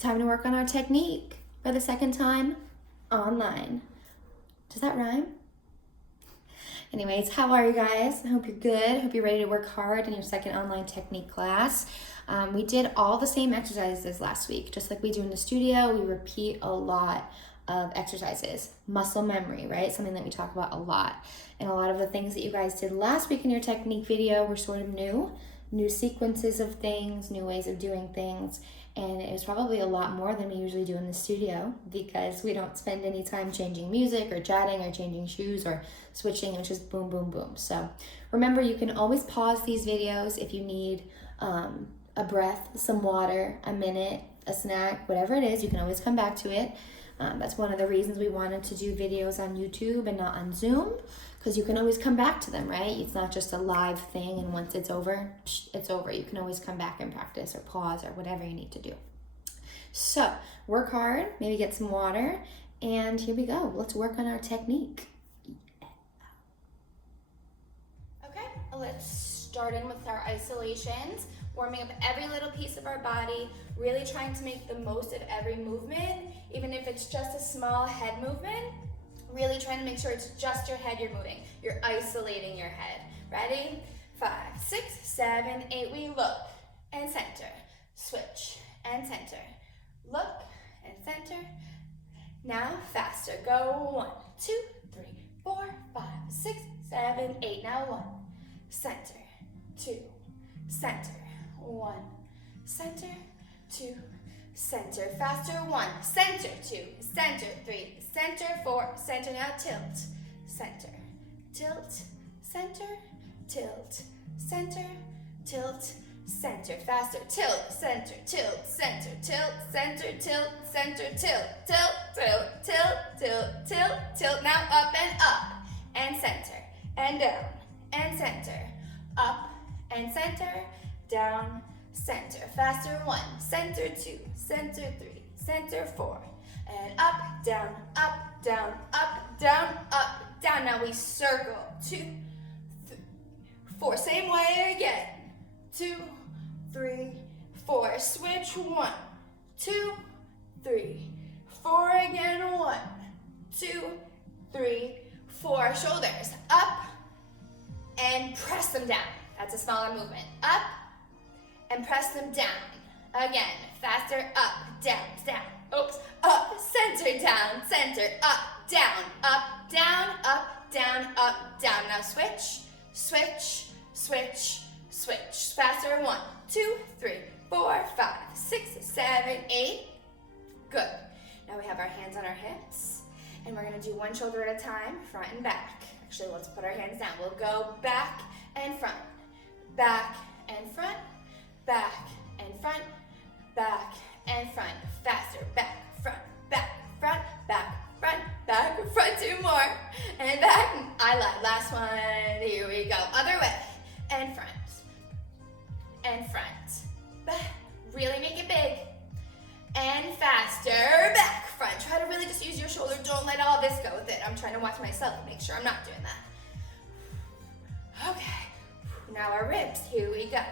time to work on our technique for the second time online. Does that rhyme? Anyways, how are you guys? I hope you're good. I hope you're ready to work hard in your second online technique class. We did all the same exercises last week, just like we do in the studio. We repeat a lot of exercises. Muscle memory, right? Something that we talk about a lot. And a lot of the things that you guys did last week in your technique video were sort of new sequences of things, new ways of doing things. And it was probably a lot more than we usually do in the studio because we don't spend any time changing music or chatting or changing shoes or switching. It's just boom, boom, boom. So remember, you can always pause these videos if you need a breath, some water, a minute, a snack, whatever it is. You can always come back to it. That's one of the reasons we wanted to do videos on YouTube and not on Zoom, because you can always come back to them, right? It's not just a live thing and once it's over, it's over. You can always come back and practice or pause or whatever you need to do. So work hard, maybe get some water, and here we go. Let's work on our technique. Okay, let's start in with our isolations, warming up every little piece of our body, really trying to make the most of every movement, even if it's just a small head movement. Really trying to make sure it's just your head you're moving. You're isolating your head. Ready? 5, 6, 7, 8. We look and center. Switch and center. Look and center. Now faster. Go 1, 2, 3, 4, 5, 6, 7, 8. Now 1. Center. 2. Center. 1. Center. 2. Center. Faster. 1. Center. 2. Center. 3. Center. 4. Center. Now tilt. Center. Tilt. Center. Tilt. Center. Tilt. Center. Faster. Tilt. Center. Tilt. Center. Tilt. Center. Tilt. Center. Tilt. Tilt. Tilt. Tilt. Tilt. Tilt. Tilt. Now up and up. And center. And down. And center. Up and center. Down. Center. Faster. 1. Center. 2. Center. 3. Center. 4. And up, down, up, down, up, down, up, down. Now we circle. 2, 3, 4. Same way again. 2, 3, 4. Switch. 1, 2, 3, 4. Again. 1, 2, 3, 4. Shoulders up and press them down. That's a smaller movement. Up and press them down. Again. Faster. Up, down, down. Oops. Up, center, down, center, up, down, up, down, up, down, up, down. Now switch, switch, switch, switch. Faster. 1, 2, 3, 4, 5, 6, 7, 8. Good. Now we have our hands on our hips, and we're gonna do one shoulder at a time, front and back. Actually, let's put our hands down. We'll go back and front, back and front, back and front, back and front. Faster. Back, front, back, front, back, front, back, front. 2 more. And back. I lied. Last one. Here we go. Other way. And front. And front. Back. Really make it big. And faster. Back, front. Try to really just use your shoulder. Don't let all this go with it. I'm trying to watch myself and make sure I'm not doing that. Okay. Now our ribs. Here we go.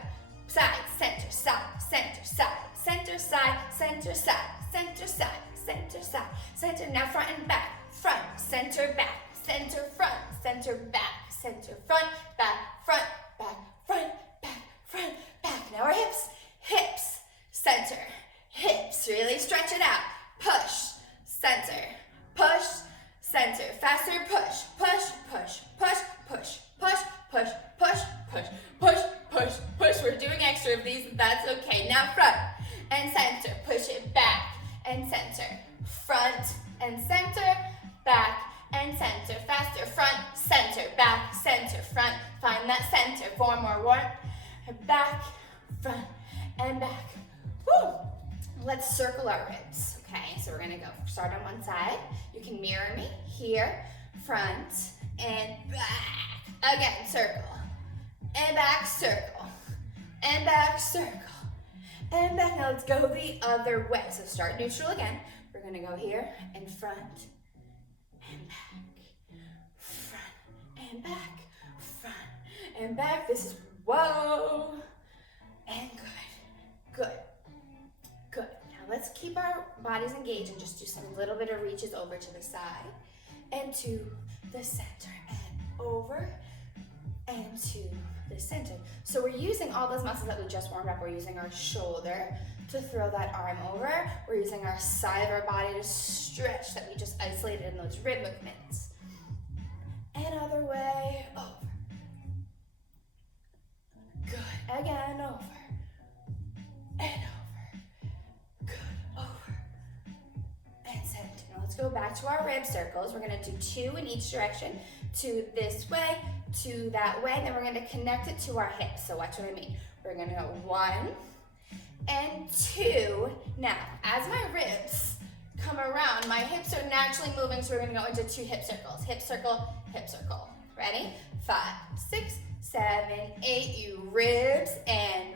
Side, center, side, center, side, center, side, center, side, center, side, center, side, center. Now front and back, front, center, back, center, front, center, back, center, front, back, front, back, front, back, front, back. Now our hips, hips, center, hips. Really stretch it out. Push, center, push, center. Faster, push, push, push, push, push, push, push, push, push, push, push, push. We're doing extra of these, that's okay. Now front and center. Push it back and center. Front and center. Back and center. Faster. Front, center, back, center, front. Find that center. 4 more. 1. Back, front, and back. Woo! Let's circle our ribs. Okay, so we're gonna go start on one side. You can mirror me here. Front and back. Again, circle. And back, circle. And back, circle. And back. Now let's go the other way. So start neutral again. We're gonna go here and front and back. Front and back. Front and back. This is whoa. And good. Good. Good. Now let's keep our bodies engaged and just do some little bit of reaches over to the side and to the center and over and to the center. So we're using all those muscles that we just warmed up. We're using our shoulder to throw that arm over. We're using our side of our body to stretch that we just isolated in those rib movements. And other way, over. Good, again, over. And over. Good, over. And center. Now let's go back to our rib circles. We're gonna do 2 in each direction. 2 this way, 2 that way, then we're gonna connect it to our hips. So watch what I mean. We're gonna go 1 and 2. Now, as my ribs come around, my hips are naturally moving, so we're gonna go into 2 hip circles. Hip circle, hip circle. Ready? 5, 6, 7, 8. You ribs and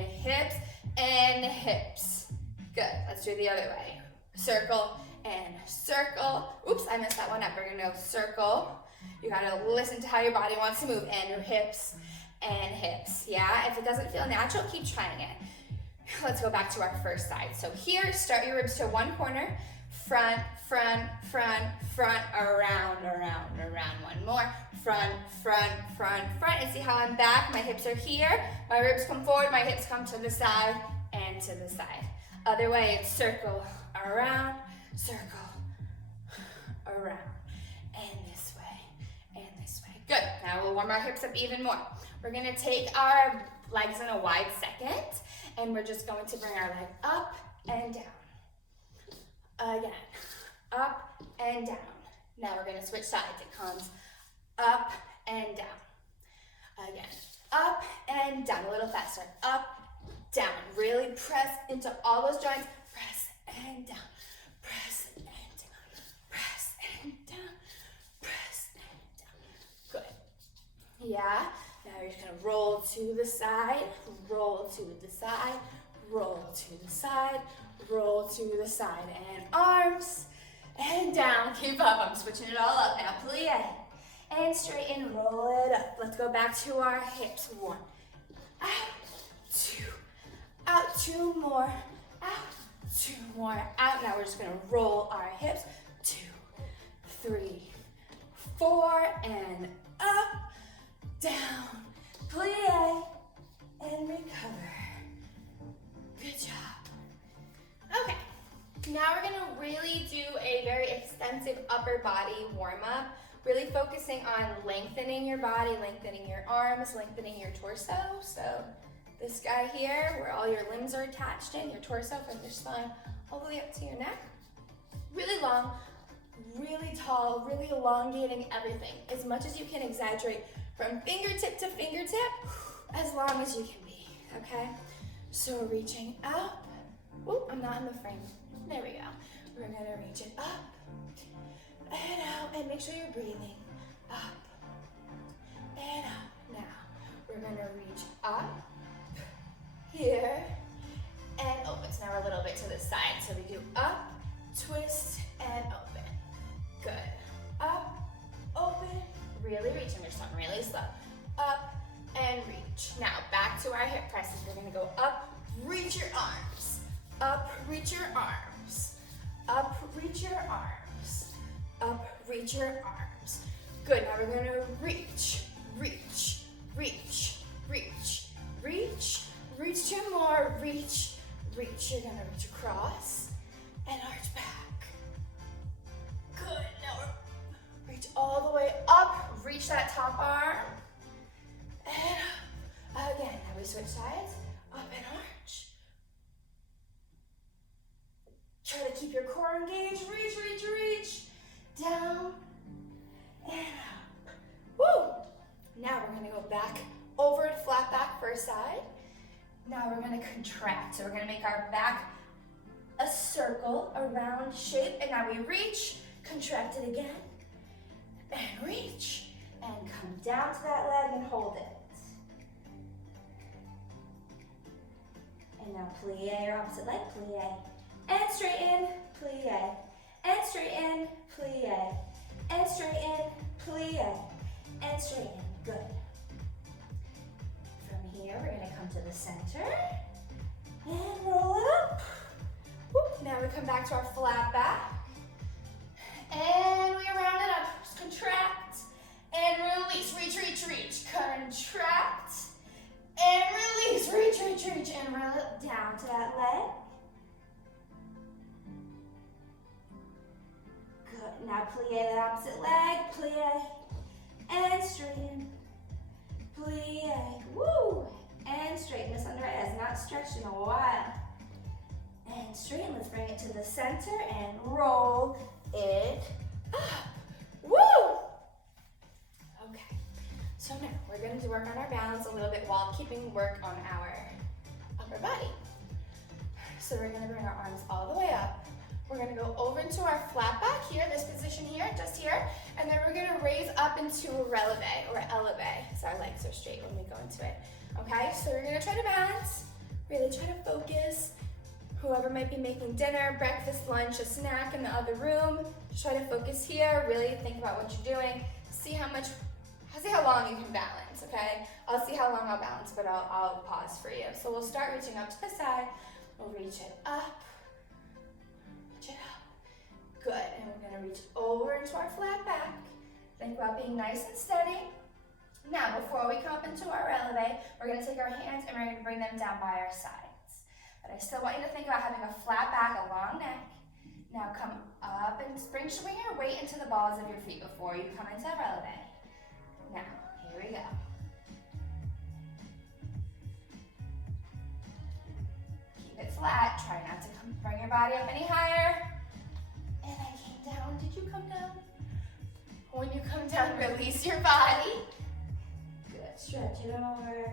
hips and hips. Good, let's do the other way. Circle and circle. Oops, I messed that one up. We're gonna go circle. You gotta listen to how your body wants to move, and your hips and hips. Yeah, if it doesn't feel natural, keep trying it. Let's go back to our first side. So here, start your ribs to one corner, front, front, front, front, around, around, around. One more, front, front, front, front. And see how I'm back? My hips are here. My ribs come forward, my hips come to the side and to the side. Other way, it's circle, around, circle, around, and this way, and this way. Good, now we'll warm our hips up even more. We're gonna take our legs in a wide second, and we're just going to bring our leg up and down. Again, up and down. Now we're gonna switch sides. It comes up and down. Again, up and down, a little faster. Up, down, really press into all those joints. Press and down, press and down, press and down, press and down. Good. Yeah, now you're just gonna roll to the side, roll to the side, roll to the side, roll to the side, and arms, and down. Keep up, I'm switching it all up now. Plie, and straighten, roll it up. Let's go back to our hips. 1, out, 2, out, 2 more, out, 2 more, out. Now we're just gonna roll our hips. 2, 3, 4, and up, down, plie, and recover. Good job. Okay, now we're gonna really do a very extensive upper body warm-up, really focusing on lengthening your body, lengthening your arms, lengthening your torso. So this guy here, where all your limbs are attached in, your torso from your spine all the way up to your neck. Really long, really tall, really elongating everything. As much as you can exaggerate from fingertip to fingertip, as long as you can be, okay? So reaching up. Oop, I'm not in the frame. There we go. We're gonna reach it up and out, and make sure you're breathing. Up and out. Now, we're gonna reach up, here, and open. So now we're a little bit to the side. So we do up, twist, and open. Good. Up, open, really reaching. We're starting really slow. Up and reach. Now back to our hip presses. We're gonna go up, reach your arms. Up, reach your arms. Up, reach your arms. Up, reach your arms. Good, now we're gonna reach, reach, reach, reach, reach, reach 2 more, reach, reach. You're gonna reach across and arch back. Good, now we're reach all the way up, reach that top arm, and up. Again, now we switch sides, up and arch. Try to keep your core engaged, reach, reach, reach, down, and up. Woo! Now we're gonna go back over and flat back first side. Now we're gonna contract. So we're gonna make our back a circle, a round shape, and now we reach, contract it again, and reach, and come down to that leg and hold it. And now plie, your opposite leg, plie, and straighten, plie, and straighten, plie, and straighten, plie, and straighten. Good. From here, we're gonna come to the center and roll it up. gonna come back to our flat back. And we round it up. Just contract and release. Reach, reach, reach. Contract and release. Reach, reach, reach. And roll it down to that leg. Good. Now plie the opposite leg. Plie and straighten. Plie. Woo. And straighten. This under eye has not stretched in a while. And straighten. Let's bring it to the center and roll it up. Woo! Okay. So now we're going to work on our balance a little bit while keeping work on our upper body. So we're going to bring our arms all the way up. We're going to go over into our flat back here, this position here, just here, and then we're going to raise up into a releve or eleve, so our legs are straight when we go into it. Okay, so we're going to try to balance, really try to focus. Whoever might be making dinner, breakfast, lunch, a snack in the other room, just try to focus here, really think about what you're doing, see how long you can balance, okay? I'll see how long I'll balance, but I'll pause for you. So we'll start reaching up to the side, we'll reach it up, reach it up. Good, and we're gonna reach over into our flat back. Think about being nice and steady. Now, before we come up into our eleve, we're gonna take our hands and we're gonna bring them down by our sides. But I still want you to think about having a flat back, a long neck. Now come up and swing your weight into the balls of your feet before you come into releve. Now, here we go. Keep it flat, try not to bring your body up any higher. And I came down, did you come down? When you come down, release your body. Good, stretch it over.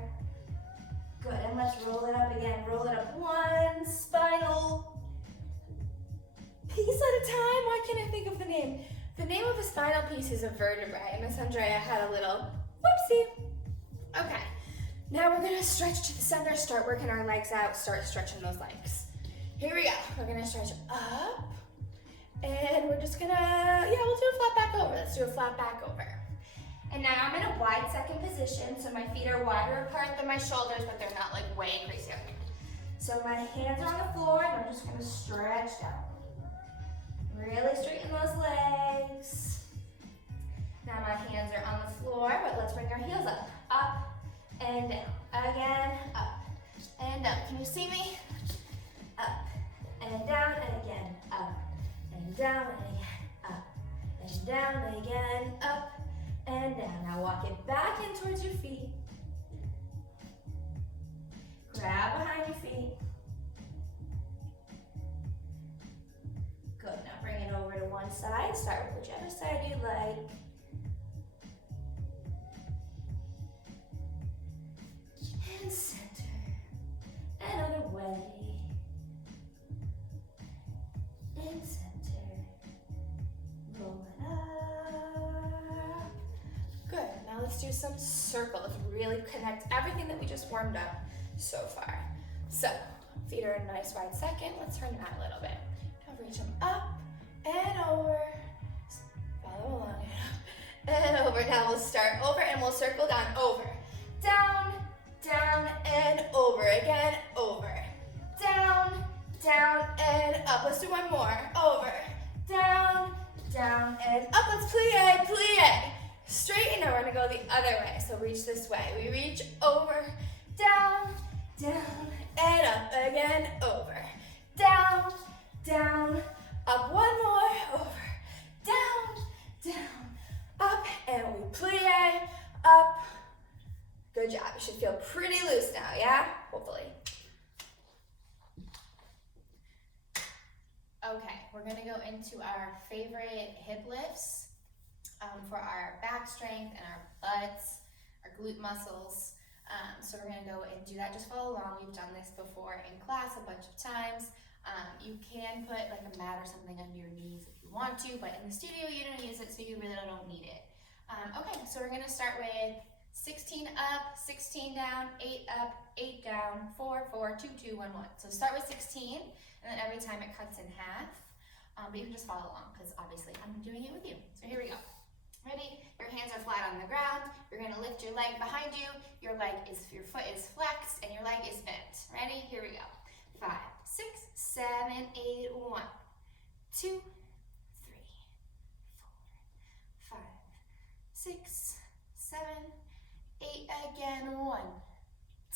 Good, and let's roll it up again. Roll it up one spinal piece at a time. Why can't I think of the name? The name of a spinal piece is a vertebrae. Miss Andrea had a little whoopsie. Okay, now we're gonna stretch to the center, start working our legs out, start stretching those legs. Here we go. We're gonna stretch up, and we're just gonna, we'll do a flat back over. Let's do a flat back over. And now I'm in a wide second position, so my feet are wider apart than my shoulders, but they're not like way crazy up here. So my hands are on the floor, and I'm just gonna stretch down. Really straighten those legs. Now my hands are on the floor, but let's bring our heels up and down. Again, up and up. Can you see me? Up and down and again, up and down and again, up and down and again, up and down. Now walk it back in towards your feet. Grab behind your feet. Good, now bring it over to one side. Start with whichever side you like. And center. Another way. And center. Roll it up. Good, now let's do some circle. Let's really connect everything that we just warmed up so far. So, feet are in a nice wide second. Let's turn that a little bit. Reach them up and over. Follow along and up and over. Now we'll start over and we'll circle down. Over. Down, down, and over. Again, over. Down, down, and up. Let's do one more. Over. Down, down, and up. Let's plie, plie. Straighten. Now we're going to go the other way. So reach this way. We reach over. Down, down, and up. Again, over. Down, down, up, one more, over, down, down, up, and we plie, up. Good job. You should feel pretty loose now, yeah? Hopefully. Okay, we're gonna go into our favorite hip lifts for our back strength and our butts, our glute muscles. So we're gonna go and do that. Just follow along. We've done this before in class a bunch of times. You can put like a mat or something under your knees if you want to, but in the studio you don't use it, so you really don't need it. Okay, so we're gonna start with 16 up, 16 down, 8 up, 8 down, 4, 4, 2, 2, 1, 1. So start with 16, and then every time it cuts in half. But you can just follow along, because obviously I'm doing it with you. So here we go. Ready? Your hands are flat on the ground. You're gonna lift your leg behind you. Your foot is flexed, and your leg is bent. Ready? Here we go. 5, 6, 7, 8, 1, 2, 3, 4, 5, 6, 7, 8, again, 1,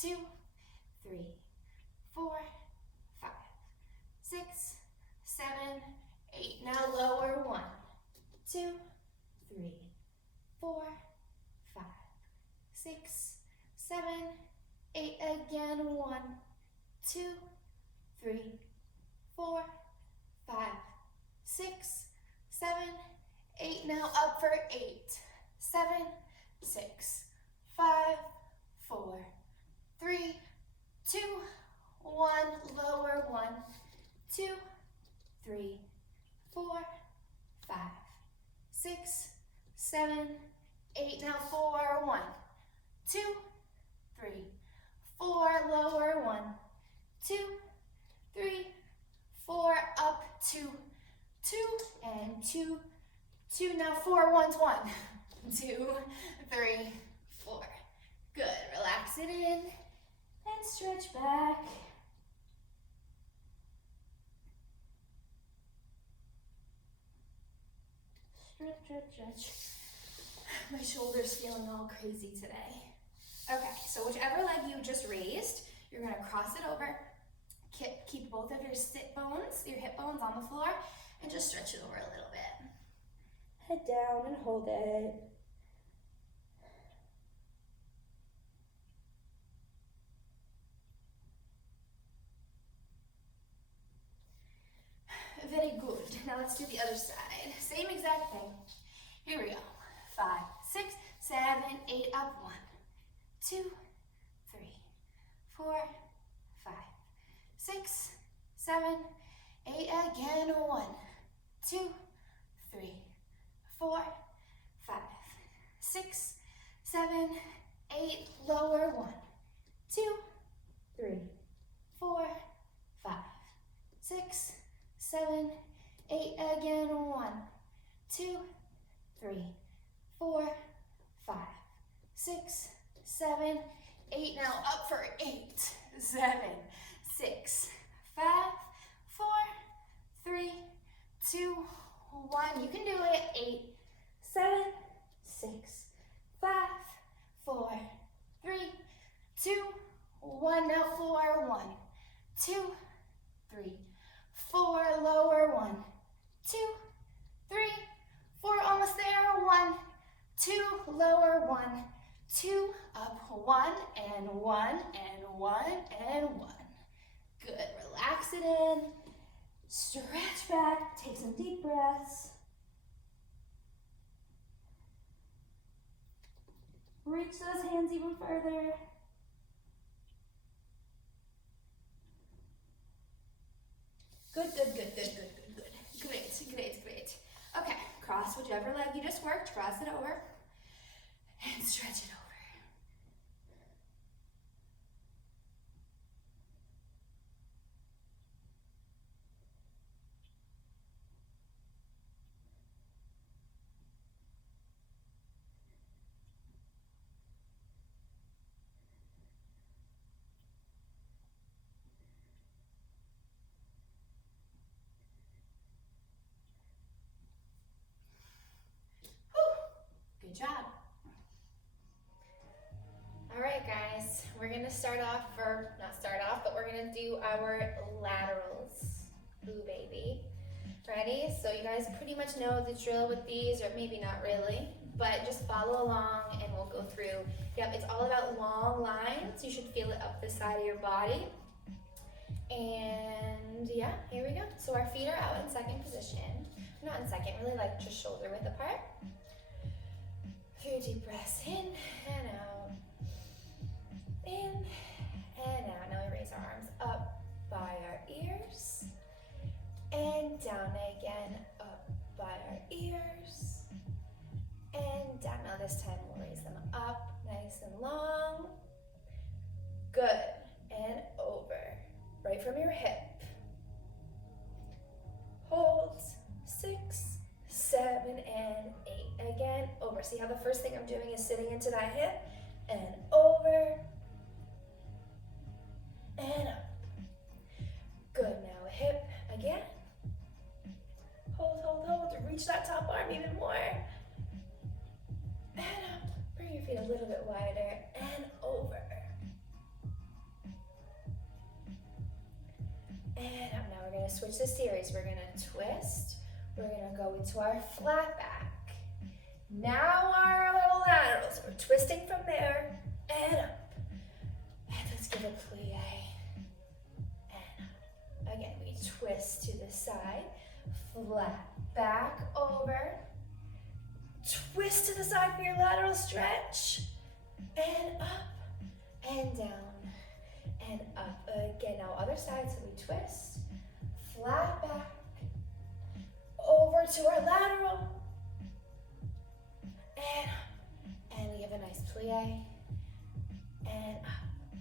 2, 3, 4, 5, 6, 7, 8. Now lower, 1, 2, 3, 4, 5, 6, 7, 8. Again, 1, 2, 3, 4, 5, 6, 7, 8. Now up for 8, 7, 6, 5, 4, 3, 2, 1. Lower, 1, 2, 3, 4, 5, 6, 7, 8. Now 4, 1, 2, 3, 4. Lower, 1, 2, 3, 4. Up, 2, 2, and 2, 2. Now 4 ones, 1, 2, 3, 4. Good. Relax it in and stretch back. Stretch, stretch, stretch. My shoulder's feeling all crazy today. Okay, so whichever leg you just raised, you're gonna cross it over, keep both of your sit bones, your hip bones on the floor, and just stretch it over a little bit. Head down and hold it. Very good. Now let's do the other side. Same exact thing. Here we go. 5, 6, 7, 8. Up. 1, 2, 3, 4, 5, 6, 7, 8. Again. 1, 2, 3, 4, 5, 6, 7, 8. Lower. 1, 2, 3, 4, 5, 6, 7, 8. Again. 1, 2, 3, 4, 5, 6, 7, 8. Now up for 8, 7, 6, 5, 4, 3, 2, 1. You can do it. 8, 7, 6, 5, 4, 3, 2, 1. Now 4, 1, 2, 3, 4. Lower. 1, 2, 3, 4. Almost there. 1, 2. Lower. 1, 2. Up. 1 and 1 and 1 and 1. Good. Relax it in. Stretch back. Take some deep breaths. Reach those hands even further. Good, good, good, good, good, good, good. Great, great, great. Okay, cross whichever leg you just worked, cross it over, and stretch it over. Good job. All right, guys, we're gonna but we're gonna do our laterals. Ooh, baby. Ready? So you guys pretty much know the drill with these, or maybe not really, but just follow along and we'll go through. Yep, it's all about long lines. You should feel it up the side of your body. And yeah, here we go. So our feet are out in second position. Not in second, really like just shoulder width apart. A few deep breaths in and out. In and out. Now we raise our arms up by our ears. And down again, up by our ears. And down. Now this time we'll raise them up, nice and long. Good. And over. Right from your hip. Hold. 6, 7, and 8. Again, over. See how the first thing I'm doing is sitting into that hip, and over, and up. Again. Hold, hold, hold. Reach that top arm even more. And up. Bring your feet a little bit wider and over. And up. Now we're going to switch the series. We're going to twist. We're going to go into our flat back. Now our little laterals. We're twisting from there and up. And let's give a plie. And up. Again, we twist to the side. Flat back over. Twist to the side for your lateral stretch. And up and down and up. Again, now other side, so we twist. Flat back. Over to our lateral. And up. And we have a nice plie. And up.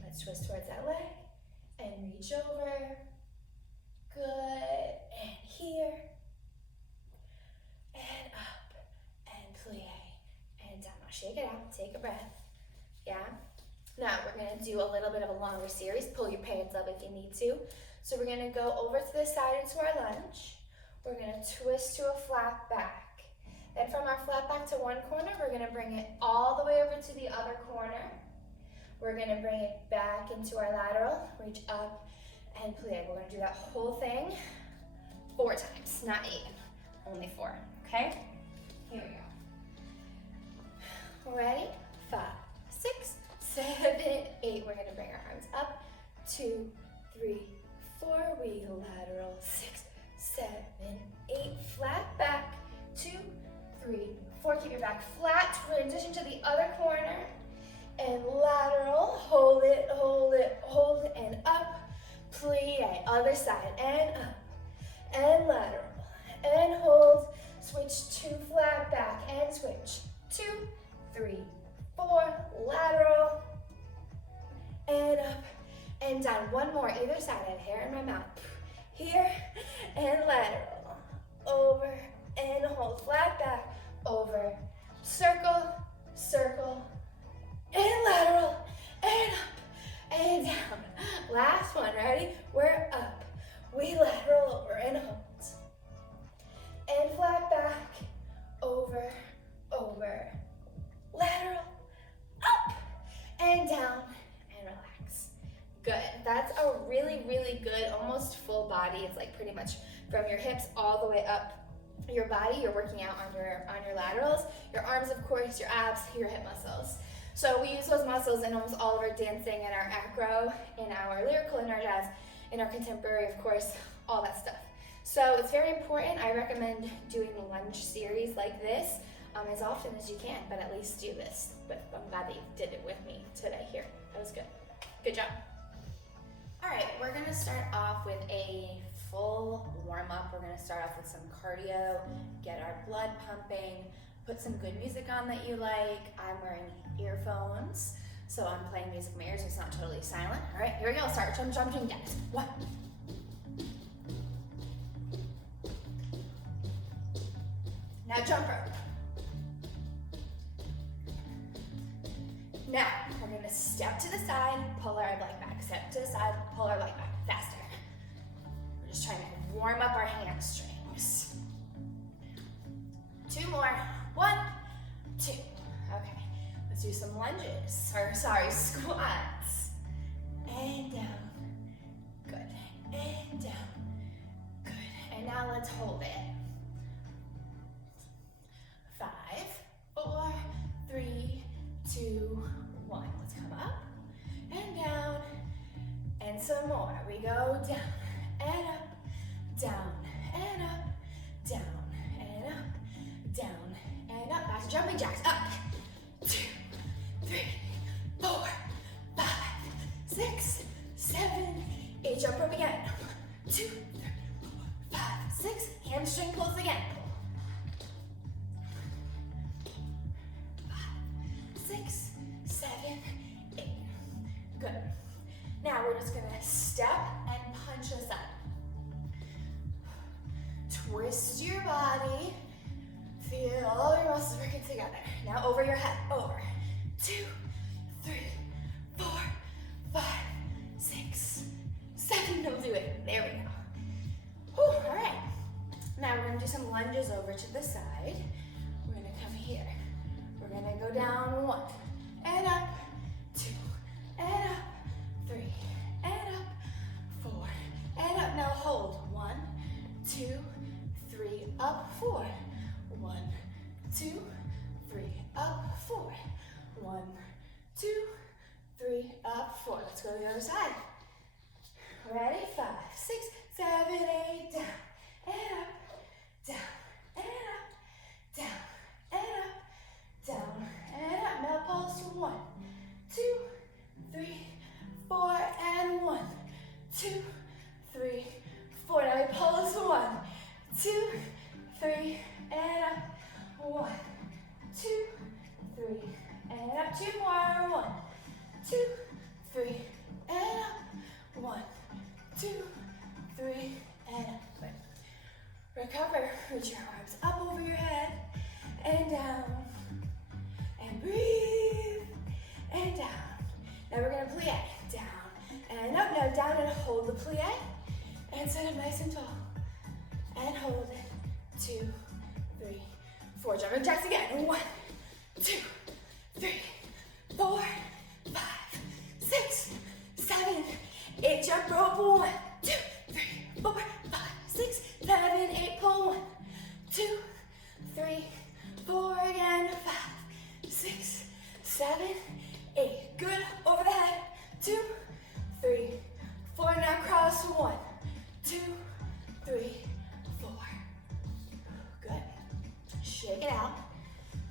Let's twist towards that leg. And reach over. Good. And here. And up. And plie. And down. Now shake it out. Take a breath. Yeah? Now we're going to do a little bit of a longer series. Pull your pants up if you need to. So we're going to go over to the side into our lunge. We're going to twist to a flat back. Then from our flat back to one corner, we're going to bring it all the way over to the other corner. We're going to bring it back into our lateral, reach up and plie. We're going to do that whole thing 4 times, not 8, only 4, okay? Here we go. Ready? 5, 6, 7, 8. We're going to bring our arms up. 2, 3, 4. We lateral. 6, 7, 8. Flat back. 2, 3, 4. Keep your back flat. Transition to the other corner. And lateral. Hold it, hold it, hold it. And up. Plie. Other side. And up. And lateral. And hold. Switch to flat back. And switch. 2, 3, 4. Lateral. And up. And down. One more. Either side. I have hair in my mouth. Here. And lateral. Over. And hold. Flat back. Over. Circle. Circle. And lateral. And up. And down. Last one. Ready? We're up. We lateral over and hold. And flat back. Over. Over. Lateral. Up. And down. And relax. Good. That's a really, really good, almost full body. It's like pretty much from your hips all the way up your body. You're working out on your laterals, your arms, of course, your abs, your hip muscles. So we use those muscles in almost all of our dancing and our acro, in our lyrical, in our jazz, in our contemporary, of course, all that stuff. So it's very important. I recommend doing the lunge series like this as often as you can, but at least do this. But I'm glad that you did it with me today here. That was good. Good job. All right, we're gonna start off with a full warm-up. We're gonna start off with some cardio, get our blood pumping, put some good music on that you like. I'm wearing earphones, so I'm playing music in my ears, so it's not totally silent. All right, here we go. Start jumping jacks. 1. Now jump rope. Now, we're gonna step to the side, pull our leg back. Step to the side, pull our leg back. Faster. We're just trying to warm up our hamstrings. 2 more. 1, 2. Okay, let's do some lunges, or sorry, squats. And down. Good. And down. Good. And now let's hold it. 5, 4, 3, 2, 1. Let's come up and down. And some more. We go down and up, down and up, down and up, down and up. Back to jumping jacks. Up. 2, 3, 4, 5, 6, 7, 8. Jump rope again. 2, 3, 4, 5, 6. Hamstring pulls again. 6, 7, 8. Good. Now we're just gonna step and punch us up. Twist your body. Feel all your muscles working together. Now over your head. Over. 2, 3, 4, 5, 6, 7. Don't do it. There we go. Whew. Now we're gonna do some lunges over to the side. We're gonna come here. We're gonna go down 1, and up, 2, and up, 3, and up, 4, and up. Now hold, 1, 2, 3, up, 4, 1, 2, 3, up, 4, 1, 2, 3, up, 4. Let's go to the other side. Ready? 5, 6, 7, 8, down, and up, down, and up, down, and up, down, and up. Now pulse to 1, 2, 3, 4, and 1, 2, 3, 4. Now we pulse 1, 2, 3, and up, 1, 2, 3, and up. 2 more. 1, 2, 3, and up. 1, 2, 3, and up. Good. Recover. Reach your arms up over your head and down. And breathe. And down. Now we're gonna plie. Down and up. Now down and hold the plie. And sit up nice and tall. And hold it. 2, 3, 4. Jumping jacks again. 1, 2, 3, 4, 5, 6, 7, 8. Jump rope. 1, 2, 3, 4, 5, 6, 7, 8. Pull. 1, 2, 3, 4. Again. 5, 6, 7, 8. Good. Over the head. 2, 3, 4. Now cross. 1, 2, 3, 4. Good. Shake it out.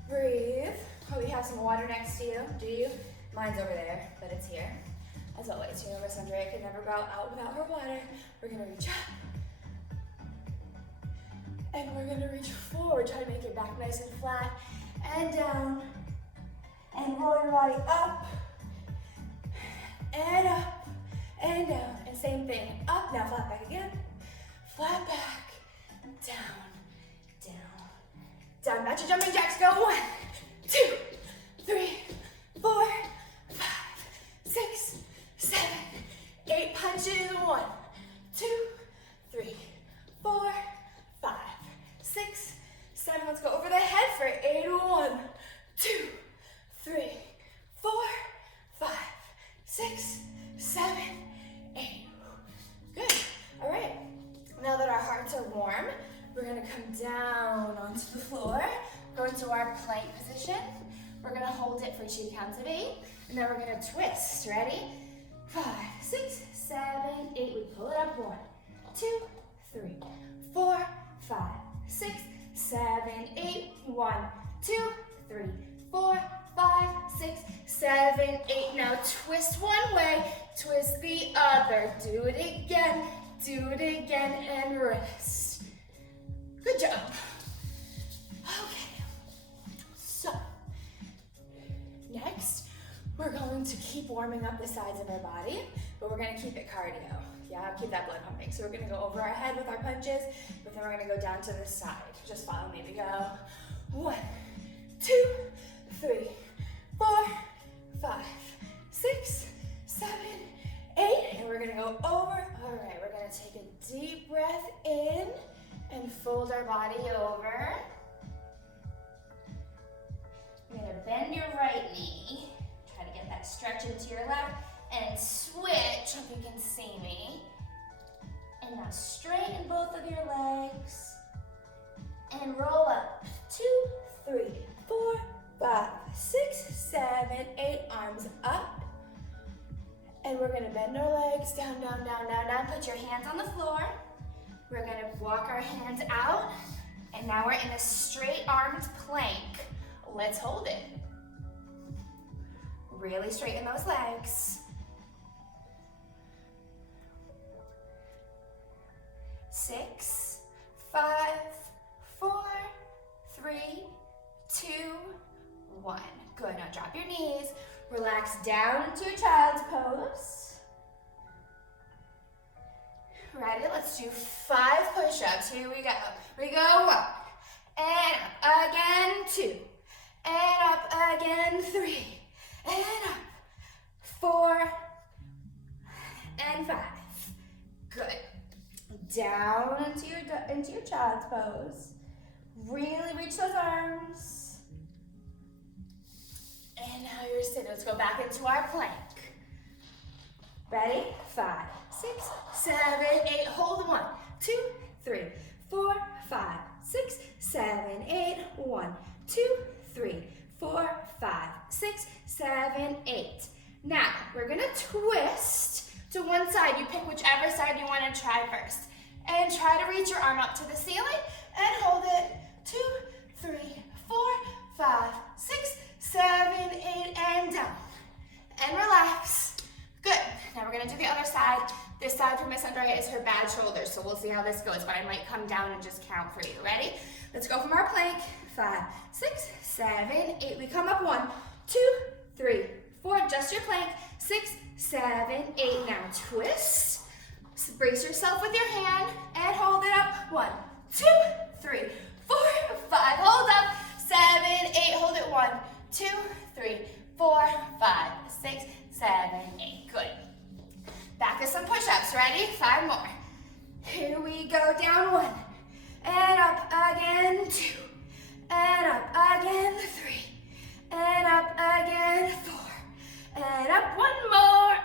Breathe. Probably have some water next to you. Do you? Mine's over there, but it's here. As always, you know Miss Andrea could never go out without her water. We're gonna reach up. And we're gonna reach forward. Try to make your back nice and flat. And down. And roll your body up. And up. And down. And same thing. Up. Now flat back again. Flat back. Down. Down. Down. Match your jumping jacks. Go. 1, 2, 3, 4, 5, 6, 7, 8. Punches. 1, 2, 3, 4, 5, 6, 7. Let's go over the head for 8. 1, 2, 3, 4, 5, 6, 7, 8. Good. All right. Now that our hearts are warm, we're gonna come down onto the floor, go into our plank position. We're gonna hold it for 2 counts of 8, and then we're gonna twist. Ready? 5, 6, 7, 8. We pull it up. 1, 2, 3, 4, 5, 6, 7, 8. 1, 2, 3, 4, 5, 6, 7, 8. Now twist one way, twist the other. Do it again, and rest. Good job. Okay. So, next, we're going to keep warming up the sides of our body, but we're gonna keep it cardio. Yeah, keep that blood pumping. So we're gonna go over our head with our punches, but then we're gonna go down to the side. Just follow me. We go 1, 2, 3, 4, 5, 6, 7, 8. And we're gonna go over. All right, we're gonna take a deep breath in and fold our body over. You're gonna bend your right knee. Try to get that stretch into your left and switch, hope you can see me. And now straighten both of your legs and roll up. 2, 3, 4, 5, 6, 7, 8. Arms up. And we're gonna bend our legs down, down, down, down, down. Put your hands on the floor. We're gonna walk our hands out. And now we're in a straight armed plank. Let's hold it. Really straighten those legs. 6, 5, 4, 3, 2, 1. Good, now drop your knees. Relax down into a child's pose. Ready? Let's do 5 push-ups. Here we go. We go 1, and up again, 2, and up again, 3, and up, 4, and 5. Good. down into your child's pose. Really reach those arms. And now you're sitting. Let's go back into our plank. Ready? 5, 6, 7, 8. Hold 1, 2, 3, 4, 5, 6, 7, 8. 1, 2, 3, 4, 5, 6, 7, 8. Now, we're gonna twist to one side. You pick whichever side you wanna try first. And try to reach your arm up to the ceiling and hold it. 2, 3, 4, 5, 6, 7, 8, and down. And relax. Good. Now we're gonna do the other side. This side for Miss Andrea is her bad shoulder, so we'll see how this goes, but I might come down and just count for you. Ready? Let's go from our plank. 5, 6, 7, 8. We come up 1, 2, 3, 4. Just your plank. 6, 7, 8. Now twist. Brace yourself with your hand and hold it up. 1, 2, 3, 4, 5. Hold up. 7, 8. Hold it. 1, 2, 3, 4, 5, 6, 7, 8. Good. Back to some push-ups. Ready? 5 more. Here we go. Down 1. And up again. 2. And up again. 3. And up again. 4. And up 1 more.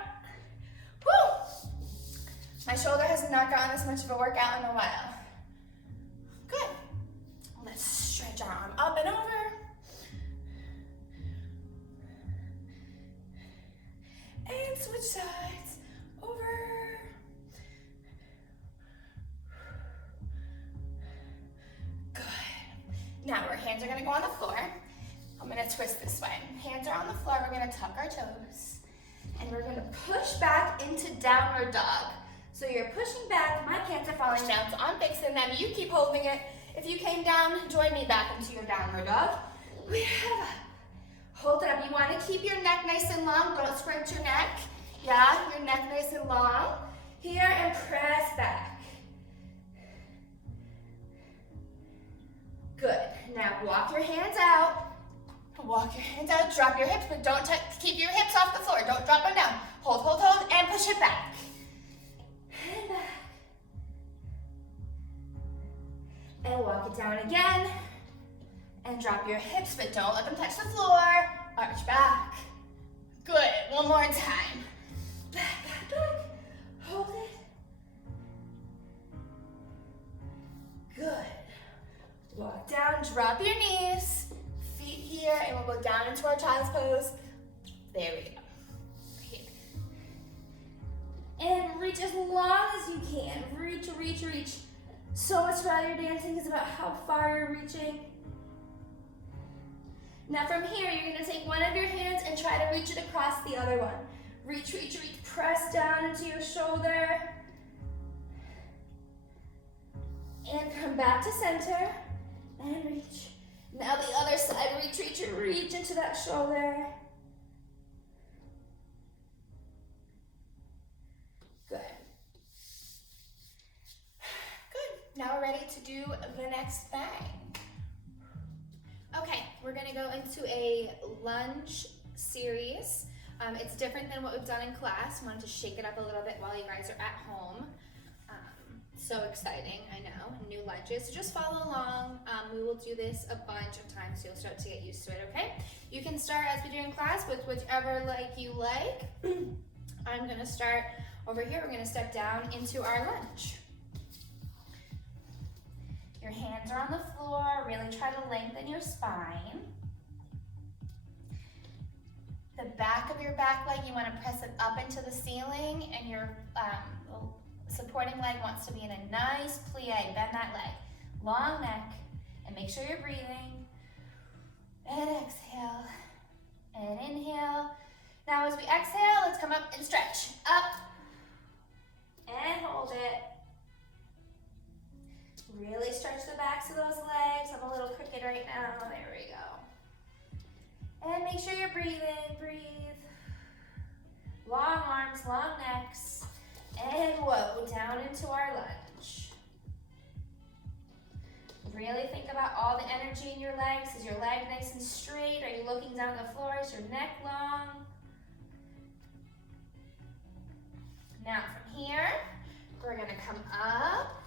Woo! My shoulder has not gotten this much of a workout in a while. Good. Let's stretch our arm up and over. And switch sides. Over. Good. Now our hands are gonna go on the floor. I'm gonna twist this way. Hands are on the floor, we're gonna tuck our toes. And we're gonna push back into downward dog. So you're pushing back, my pants are falling down, so I'm fixing them. You keep holding it. If you came down, join me back into your downward dog. We have hold it up. You wanna keep your neck nice and long. Don't scrunch your neck. Yeah, your neck nice and long. Here, and press back. Good. Now walk your hands out. Walk your hands out, drop your hips, but don't keep your hips off the floor. Don't drop them down. Hold, hold, hold, and push it back. And back. And walk it down again. And drop your hips, but don't let them touch the floor. Arch back. Good. One more time. Back, back, back. Hold it. Good. Walk down, drop your knees. Feet here, and we'll go down into our child's pose. There we go. Here. And reach as long as you can. Reach, reach, reach. So much about your dancing is about how far you're reaching. Now from here, you're gonna take one of your hands and try to reach it across the other one. Reach, reach, reach. Press down into your shoulder. And come back to center. And reach. Now the other side, reach, reach, reach into that shoulder. Good. Good. Now we're ready to do the next thing. Okay, we're gonna go into a lunge series. It's different than what we've done in class. I wanted to shake it up a little bit while you guys are at home. So exciting, I know, new lunges. So just follow along. We will do this a bunch of times, so you'll start to get used to it, okay? You can start as we do in class with whichever leg you like. I'm gonna start over here. We're gonna step down into our lunge. Your hands are on the floor. Really try to lengthen your spine. The back of your back leg, you wanna press it up into the ceiling, and your supporting leg wants to be in a nice plie. Bend that leg. Long neck. And make sure you're breathing. And exhale. And inhale. Now as we exhale, let's come up and stretch. Up. And hold it. Really stretch the backs of those legs. I'm a little crooked right now. There we go. And make sure you're breathing. Breathe. Long arms, long necks. And whoa, down into our lunge. Really think about all the energy in your legs. Is your leg nice and straight? Are you looking down the floor? Is your neck long? Now from here, We're gonna come up,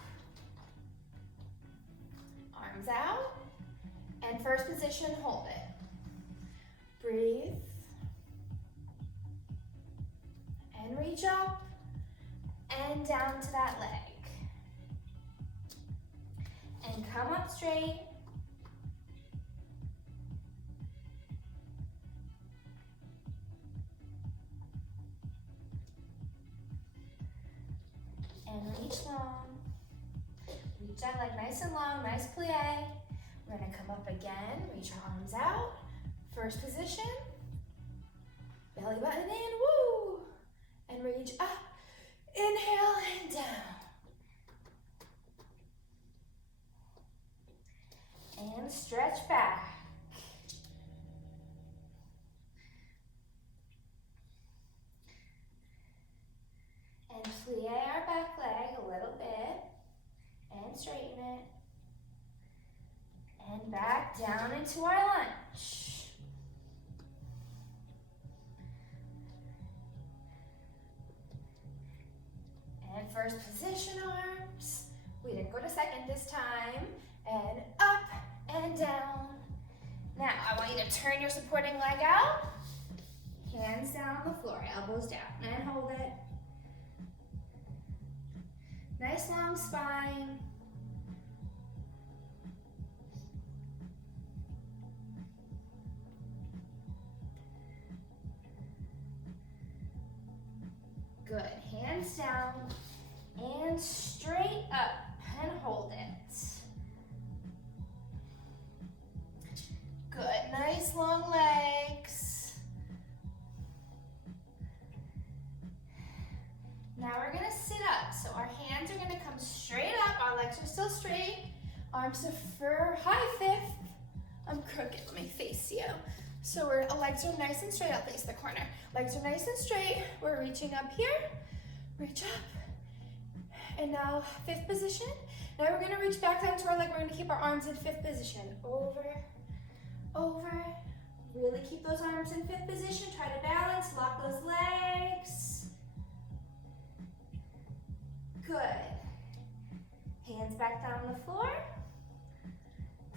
arms out, and first position, hold it. Breathe, and reach up, and down to that leg. And come up straight. And reach long. Reach that leg nice and long, nice plie. We're gonna come up again, reach our arms out. First position. Belly button in, woo! And reach up. Inhale and down. And stretch back. And plie our back leg a little bit. And straighten it. And back down into our lunge. And first position arms. We didn't go to second this time. And up and down. Now, I want you to turn your supporting leg out. Hands down on the floor, elbows down, and hold it. Nice long spine. Good, hands down and straight up and hold it. Good, nice long legs. Now we're gonna sit up. So our hands are gonna come straight up, our legs are still straight. Arms are for high fifth. I'm crooked, let me face you. So our legs are nice and straight, I'll face the corner. Legs are nice and straight. We're reaching up here, reach up. And now fifth position. Now we're gonna reach back down to our leg. We're gonna keep our arms in fifth position. Over, over. Really keep those arms in fifth position. Try to balance, lock those legs. Good. Hands back down on the floor.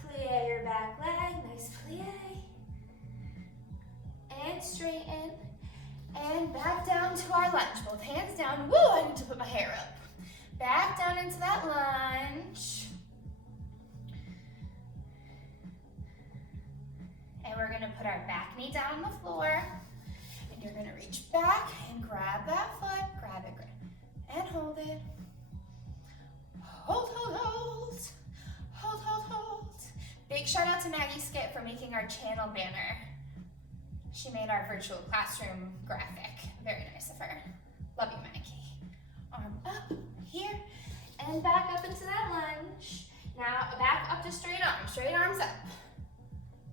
Plie your back leg, nice plie. And straighten. And back down to our lunge. Both hands down. Woo, I need to put my hair up. Back down into that lunge. And we're gonna put our back knee down on the floor. And you're gonna reach back and grab that foot. Grab it, and hold it. Hold, hold, hold. Hold, hold, hold. Big shout out to Maggie Skip for making our channel banner. She made our virtual classroom graphic. Very nice of her. Love you, Maggie. Arm up, here, and back up into that lunge. Now back up to straight arms up.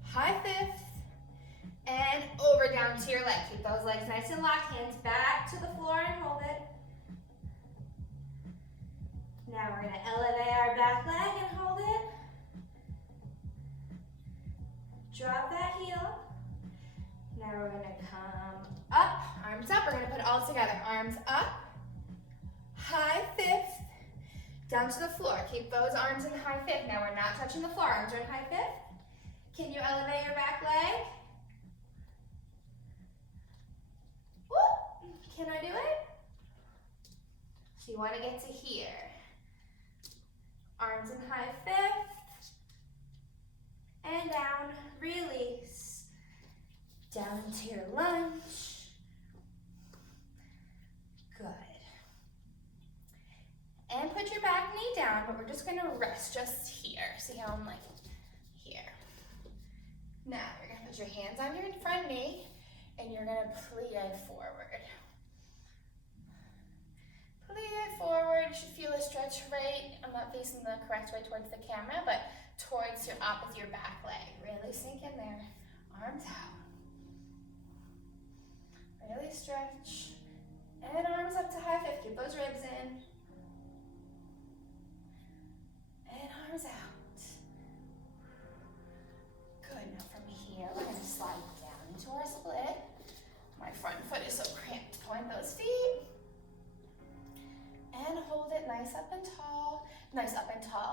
High fifth, and over down to your leg. Keep those legs nice and locked, hands back to the floor and hold it. Now we're gonna elevate our back leg and hold it. Drop that heel. Now we're gonna come up, arms up. We're gonna put it all together. Arms up, high fifth, down to the floor. Keep those arms in high fifth. Now we're not touching the floor. Arms are in high fifth. Can you elevate your back leg? Woo! Can I do it? So you wanna get to here. Arms in high fifth. And down, release. Down into your lunge. Good. And put your back knee down, but we're just gonna rest just here. See how I'm like here. Now you're gonna put your hands on your front knee and you're gonna plie forward. Plie forward, you should feel a stretch right. I'm not facing the correct way towards the camera, but towards your opposite, your back leg. Really sink in there. Arms out. Really stretch. And arms up to high fifth. Keep those ribs in. And arms out. Good. Now from here, we're going to slide down into our split. My front foot is so cramped. Point those feet. And hold it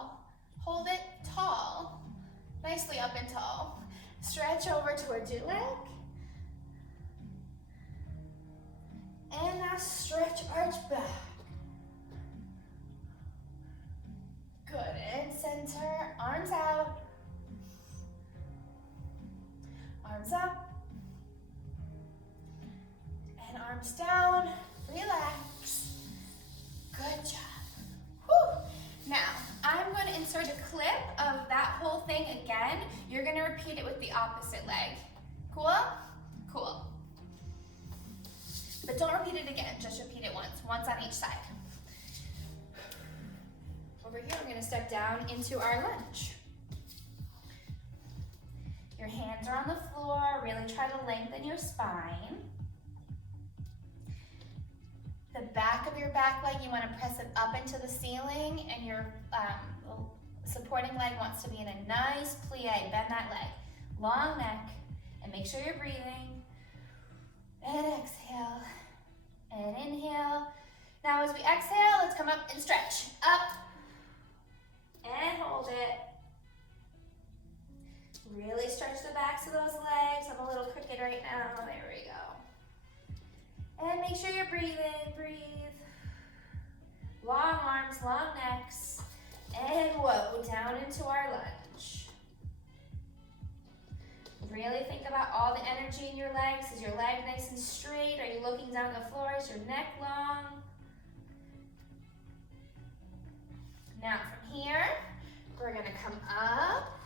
tall. Hold it tall. Nicely up and tall. Stretch over towards your leg. And now stretch, arch back. Good, and center, arms out. Arms up. And arms down, relax. Good job. Whew. Now, I'm going to insert a clip of that whole thing again. You're going to repeat it with the opposite leg. Cool? Cool. But don't repeat it again, just repeat it once on each side. Over here, we're going to step down into our lunge. Your hands are on the floor, really try to lengthen your spine. The back of your back leg, you want to press it up into the ceiling, and your supporting leg wants to be in a nice plie. Bend that leg. Long neck, and make sure you're breathing. And exhale, and inhale. Now as we exhale, let's come up and stretch. Up, and hold it. Really stretch the backs of those legs. I'm a little crooked right now. There we go. And make sure you're breathing. Breathe. Long arms, long necks. And whoa, down into our lunge. Really think about all the energy in your legs. Is your leg nice and straight? Are you looking down the floor? Is your neck long? Now from here, we're gonna come up,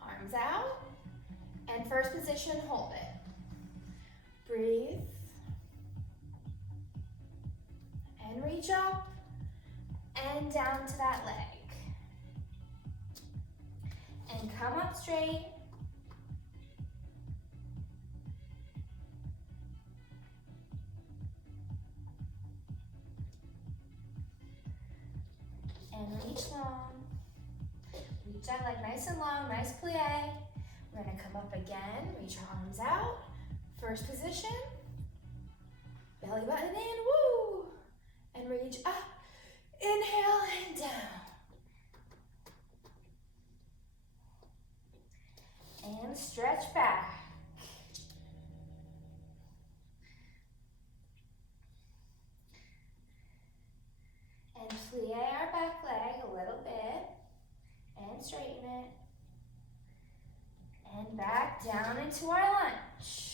arms out, and first position, hold it. Breathe, and reach up, and down to that leg. And come up straight. And reach long. Reach that leg nice and long, nice plie. We're gonna come up again, reach our arms out. First position. Belly button in, woo! And reach up. Inhale and down. And stretch back. And plie our back leg a little bit. And straighten it. And back down into our lunge.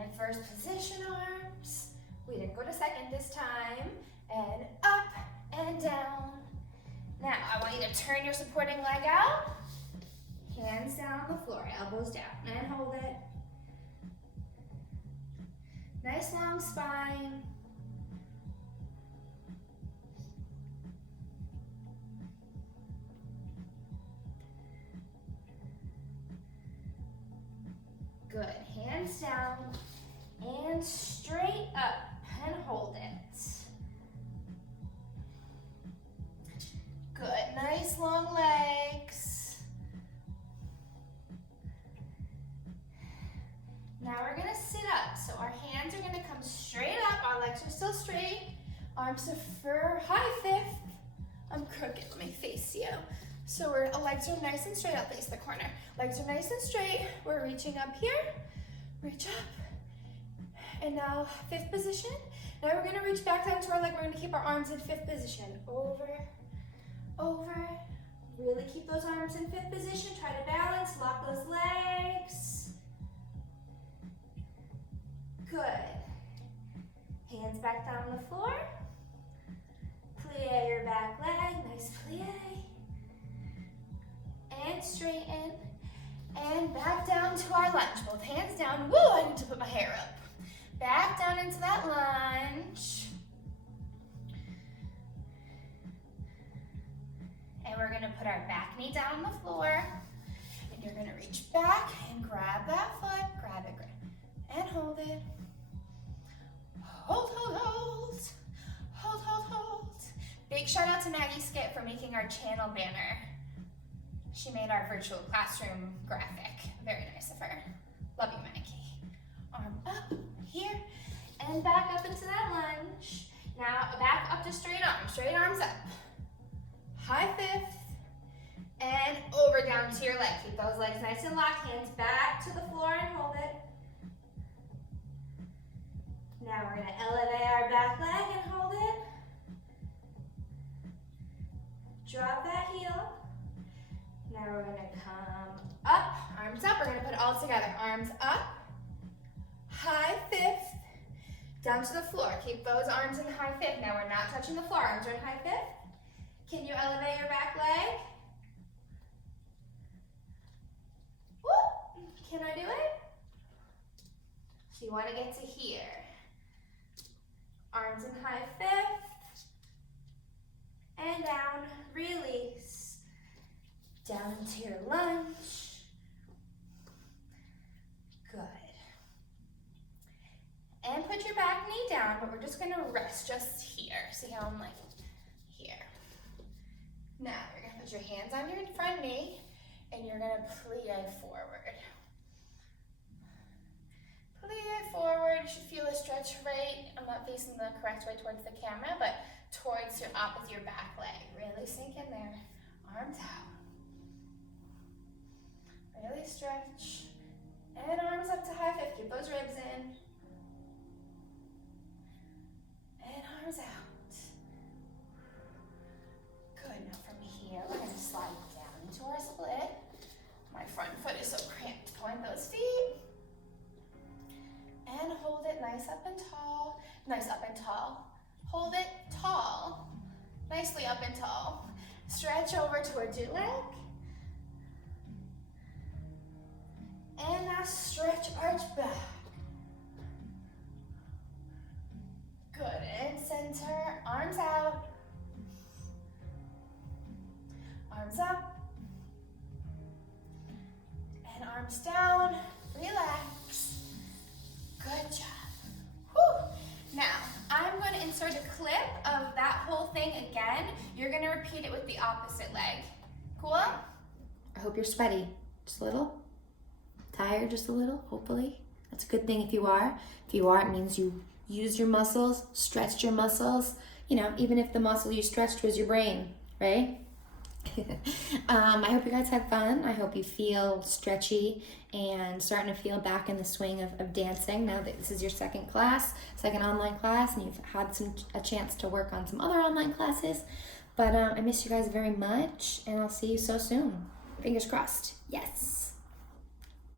And first position arms. We didn't go to second this time. And up and down. Now, I want you to turn your supporting leg out. Hands down on the floor, elbows down, and hold it. Nice long spine. Good, hands down and straight up and hold it. Good, nice long legs. Now we're gonna sit up. So our hands are gonna come straight up, our legs are still straight. Arms are for high fifth. I'm crooked, let me face you. So our legs are nice and straight, I'll face the corner. Legs are nice and straight, we're reaching up here. Reach up. And now fifth position. Now we're gonna reach back down to our leg, we're gonna keep our arms in fifth position. Over. Over, really keep those arms in fifth position, try to balance, lock those legs. Good. Hands back down on the floor. Plie your back leg, nice plie. And straighten, and back down to our lunge. Both hands down, woo, I need to put my hair up. Back down into that lunge. And we're gonna put our back knee down on the floor. And you're gonna reach back and grab that foot, grab it, and hold it. Hold, hold, hold. Hold, hold, hold. Big shout out to Maggie Skip for making our channel banner. She made our virtual classroom graphic. Very nice of her. Love you, Maggie. Arm up, here, and back up into that lunge. Now back up to straight arms up. High fifth, and over down to your leg. Keep those legs nice and locked, hands back to the floor and hold it. Now we're gonna elevate our back leg and hold it. Drop that heel. Now we're gonna come up, arms up. We're gonna put it all together. Arms up, high fifth, down to the floor. Keep those arms in high fifth. Now we're not touching the floor. Arms are in high fifth. Can you elevate your back leg? Whoop. Can I do it? So you want to get to here. Arms in high fifth. And down. Release. Down into your lunge. Good. And put your back knee down, but we're just gonna rest just here. See how I'm like here. Now you're gonna put your hands on your front knee and you're gonna plie forward. Plie forward, you should feel a stretch right. I'm not facing the correct way towards the camera, but towards your opposite back leg. Really sink in there. Arms out. Really stretch. And arms up to high fifth. Keep those ribs in. And arms out. Good. Now from here, we're going to slide down into our split. My front foot is so cramped. Point those feet. And hold it nice up and tall. Nice up and tall. Hold it tall. Nicely up and tall. Stretch over towards your leg. And now stretch, arch back. Good, and center, arms out. Arms up. And arms down, relax. Good job. Whew. Now, I'm going to insert a clip of that whole thing again. You're going to repeat it with the opposite leg. Cool? I hope you're sweaty. Just a little? Tired just a little, hopefully. That's a good thing if you are. If you are, it means you used your muscles, stretched your muscles. You know, even if the muscle you stretched was your brain, right? I hope you guys had fun. I hope you feel stretchy and starting to feel back in the swing of dancing now that this is your second online class, and you've had a chance to work on some other online classes. But I miss you guys very much, and I'll see you so soon. Fingers crossed. Yes.